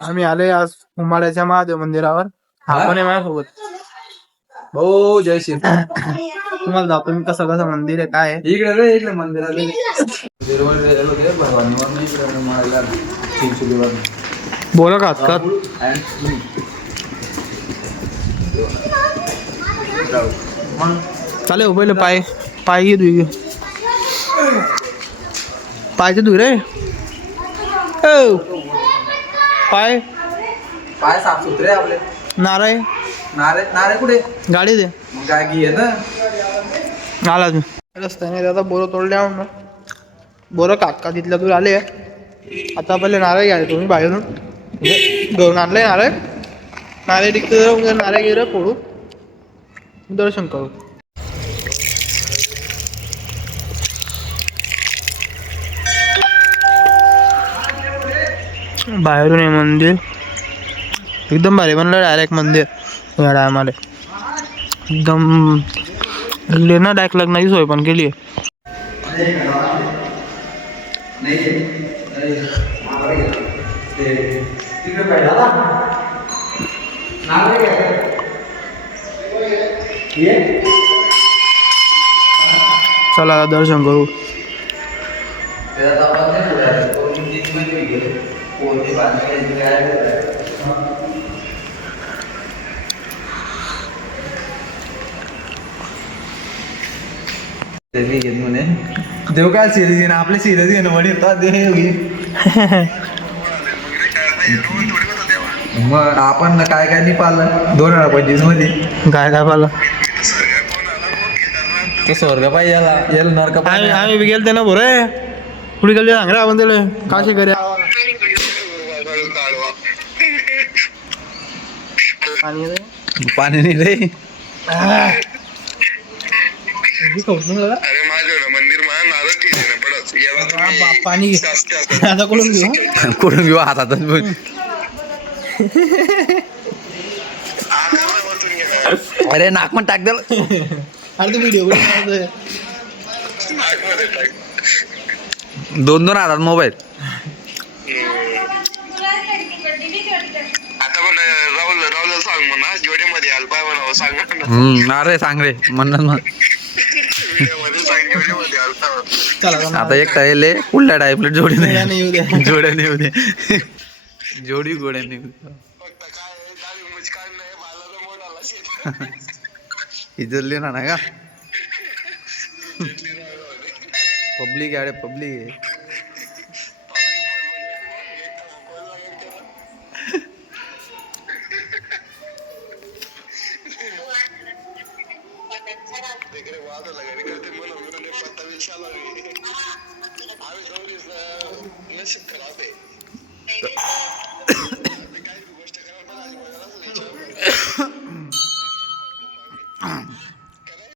आम्ही आलोय आज उमाड्याच्या महादेव मंदिरावर. हा पण आहे माझ्यासोबत. हो जय श्री तुम्हाला दाखवतो मी कसं कसं मंदिर आहे काय आहे. इकडे मंदिराला बोला का का चालेल हो पहिले पाय पाय घे धुई पायचे धुई रे पाय पाय साफ सुथरे आपले. नाराय नारे नारे कुठे गाडी दे मग काय घे ना. आला तू रस्त्याने आता बोरं तोडले आहो ना बोरं काका तिथल्या तू आले आता पहिले नारळ घ्यायला तुम्ही बाहेरून घेऊन आणले नारळ नारळ टिकते नारळ गेलं फोडू दर्शन करू. बाहेरून आहे मंदिर एकदम भारी बनलं डायरेक्ट मंदिर या टायमाला एकदम लेना डायरेक्ट लग्नाची सोय पण केली आहे. चला दर्शन करू. देव काय सिरीज आहे ना आपल्या सिरीज आहे ना वडील मग आपण काय काय नाही पाहिलं 2025 मध्ये काय काय पाहिलं तो स्वर्ग पाहिजे याला नरक आम्ही बी गेलते ना बोरे कुठे गेलते सांग रे आपण त्याला काशी करे पाणी नाही रे. पाणी आता कुठून घेऊ कुठून घेऊ हातात अरे नाक पण टाक दल. अरे व्हिडिओ 2 हातात मोबाईल. अरे सांग रे म्हणून आता एक टाइले पुढल्या टाईपलेट जोडी नाही येऊ द्या जोड्याने येऊ दे जोडी गोड्याने इजरली ना का पब्लिक आहे पब्लिक आहे.